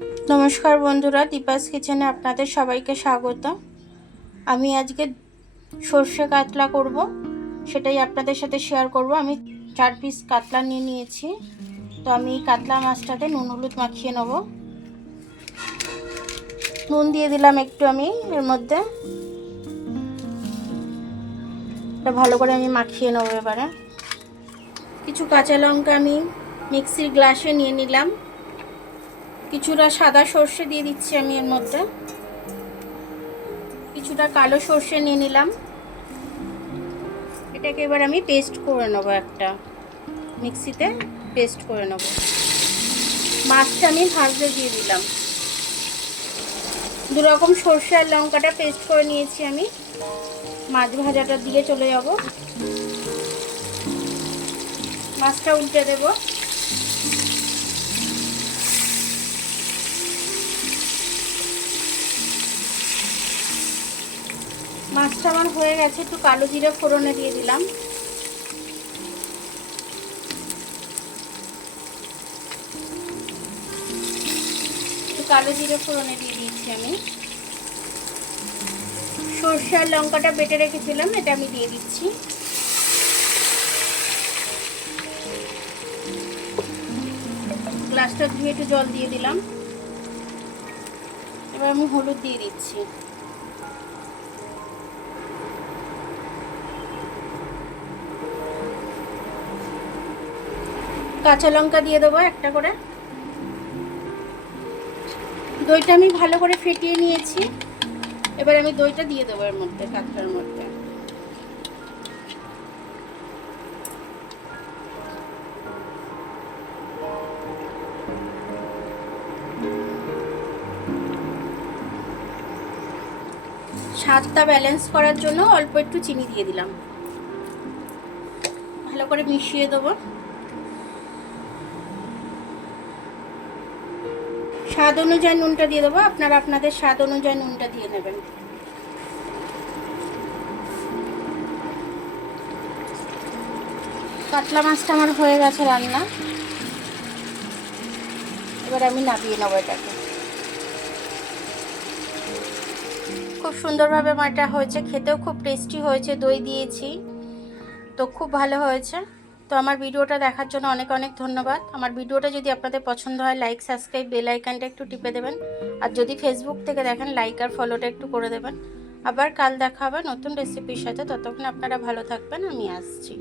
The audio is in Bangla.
নমস্কার বন্ধুরা, দীপাস কিচেনে আপনাদের সবাইকে স্বাগত। আমি আজকে সর্ষে কাতলা করব, সেটাই আপনাদের সাথে শেয়ার করব। আমি 4 পিস কাতলা নিয়ে নিয়েছি। তো আমি কাতলা মাছটাতে নুন হলুদ মাখিয়ে নেব। নুন দিয়ে দিলাম একটু আমি এর মধ্যে, এটা ভালো করে আমি মাখিয়ে নেব। এবারে কিছু কাঁচা লঙ্কা আমি মিক্সির গ্লাসে নিয়ে নিলাম। কিছুটা সাদা সর্ষে দিয়ে দিচ্ছি আমি এর মধ্যে, কিছুটা কালো সর্ষে নিয়ে নিলাম। এটাকে এবার আমি পেস্ট করে নেব, একটা মিক্সিতে পেস্ট করে নেব। মাছটা আমি ভাজতে দিয়ে দিলাম। দু রকম সর্ষে আর লঙ্কাটা পেস্ট করে নিয়েছি আমি। মাছ ভাজাটা দিয়ে চলে যাব। মাছটা উল্টে দেব। মাছটা আমার হয়ে গেছে, একটু কালো জিরে ফোড়নে দিয়ে দিলাম। কালো জিরে ফোড়নে দিয়ে দিয়েছি আমি। সর্ষে আর লঙ্কাটা বেটে রেখেছিলাম, এটা আমি দিয়ে দিচ্ছি। গ্লাসটা ধুয়ে একটু জল দিয়ে দিলাম। এবার আমি হলুদ দিয়ে দিচ্ছি। কাঁচা লঙ্কা দিয়ে দেবো একটা করে। দইটা আমি ভালো করে ফেটিয়ে নিয়েছি। এবার আমি দইটা দিয়ে দেবো এর মধ্যে, কাতলার মধ্যে। স্বাদটা ব্যালেন্স করার জন্য অল্প একটু চিনি দিয়ে দিলাম। ভালো করে মিশিয়ে দেবো। স্বাদ অনুযায়ী নুনটা দিয়ে দেবো, আপনারা আপনাদের স্বাদ অনুযায়ী নুনটা দিয়ে নেবেন। কাতলা মাছটা আমার হয়ে গেছে রান্না। এবার আমি নামিয়ে নেবো এটাকে। খুব সুন্দরভাবে মাছটা হয়েছে, খেতেও খুব টেস্টি হয়েছে, দই দিয়েছি তো খুব ভালো হয়েছে। তো আমার ভিডিওটা দেখার জন্য অনেক অনেক ধন্যবাদ। আমার ভিডিওটা যদি আপনাদের পছন্দ হয়, লাইক সাবস্ক্রাইব বেল আইকনটা একটু টিপে দেবেন। আর যদি ফেসবুক থেকে দেখেন, লাইক আর ফলোটা একটু করে দেবেন। আবার কাল দেখা হবে নতুন রেসিপির সাথে। ততক্ষণ আপনারা ভালো থাকবেন, আমি আসছি।